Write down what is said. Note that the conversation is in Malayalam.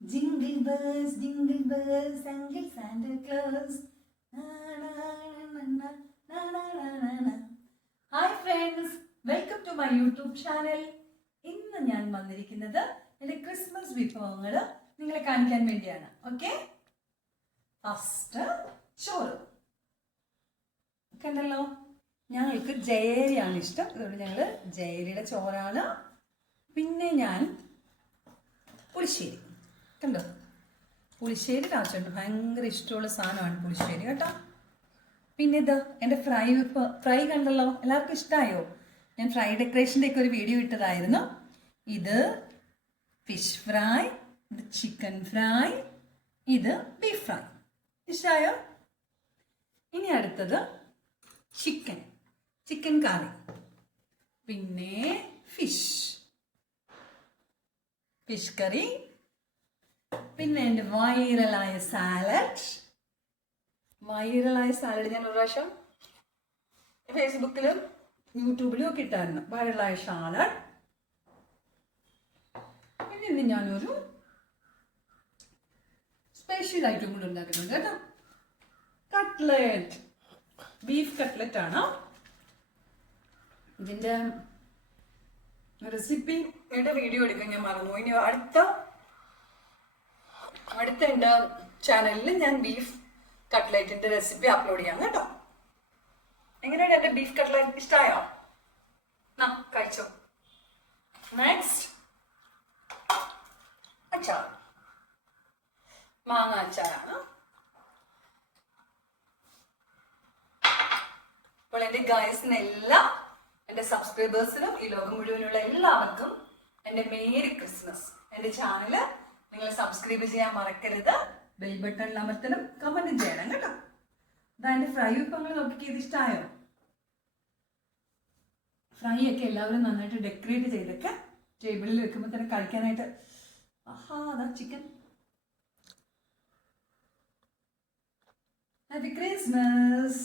Jingle bells, Uncle Santa Claus. Na, na, na, na, na, na, na, na. Hi friends, welcome to my YouTube channel. ഇന്ന് ഞാൻ വന്നിരിക്കുന്നത് എൻ്റെ ക്രിസ്മസ് വിഭവങ്ങൾ നിങ്ങളെ കാണിക്കാൻ വേണ്ടിയാണ്. ഓക്കെ, ഫസ്റ്റ് ചോറ് കണ്ടല്ലോ. ഞങ്ങൾക്ക് ജയരിയാണ് ഇഷ്ടം, അതുകൊണ്ട് ഞങ്ങൾ ജയരിയുടെ ചോറാണ്. പിന്നെ ഞാൻ പുളിശ്ശേരി കണ്ടോ, പുളിശ്ശേരി രാജുണ്ട്, ഭയങ്കര ഇഷ്ടമുള്ള സാധനമാണ് പുളിശ്ശേരി കേട്ടോ. പിന്നെ ഇത് എൻ്റെ ഫ്രൈ കണ്ടല്ലോ, എല്ലാവർക്കും ഇഷ്ടമായോ? ഞാൻ ഫ്രൈ ഡെക്കറേഷൻ്റെ ഒക്കെ ഒരു വീഡിയോ ഇട്ടതായിരുന്നു. ഇത് ഫിഷ് ഫ്രൈ, ഇത് ചിക്കൻ ഫ്രൈ, ഇത് ബീഫ് ഫ്രൈ. ഇഷ്ടമായോ? ഇനി അടുത്തത് ചിക്കൻ കറി, പിന്നെ ഫിഷ് കറി, പിന്നെ എൻ്റെ വൈറലായ സാലഡ് ഞാൻ ഒരു പ്രാവശ്യം ഫേസ്ബുക്കിലും യൂട്യൂബിലും ഒക്കെ ഇട്ടായിരുന്നു, വൈറലായ സാലഡ്. പിന്നെ ഇന്ന് ഞാനൊരു സ്പെഷ്യൽ ഐറ്റം കൂടെ ഉണ്ടാക്കുന്നുണ്ട് കേട്ടോ, കട്ട്ലറ്റ്, ബീഫ് കട്ട്ലറ്റ് ആണ്. ഇതിൻ്റെ റെസിപ്പിയുടെ വീഡിയോ എടുക്കാൻ ഞാൻ മറന്നു. ഇനി അടുത്ത എൻ്റെ ചാനലിൽ ഞാൻ ബീഫ് കട്ട്ലറ്റിന്റെ റെസിപ്പി അപ്ലോഡ് ചെയ്യാം കേട്ടോ. എങ്ങനെയാണ് എൻ്റെ ബീഫ് കട്ട്ലറ്റ്? ഇഷ്ടമായോ? കഴിച്ചോ. നെക്സ്റ്റ് അച്ചാർ, മാങ്ങ അച്ചാറാണ്. അപ്പോൾ എൻ്റെ ഗൈസിനെല്ലാം, എൻ്റെ സബ്സ്ക്രൈബേഴ്സിനും ഈ ലോകം മുഴുവനുള്ള എല്ലാവർക്കും എൻ്റെ മേരി ക്രിസ്മസ്. എൻ്റെ ചാനല് നിങ്ങൾ സബ്സ്ക്രൈബ് ചെയ്യാൻ മറക്കരുത്, ബെൽ ബട്ടൺ അമർത്തണം, കമന്റ് ചെയ്യണം കേട്ടോ. അതാ എൻ്റെ ഫ്രൈ വിഭവങ്ങൾ നോക്കി ഇത് ഇഷ്ടമായോ? ഫ്രൈ ഒക്കെ എല്ലാവരും നന്നായിട്ട് ഡെക്കറേറ്റ് ചെയ്തൊക്കെ ടേബിളിൽ വെക്കുമ്പോൾ തന്നെ കഴിക്കാനായിട്ട്. അതാ ചിക്കൻ. Happy Christmas.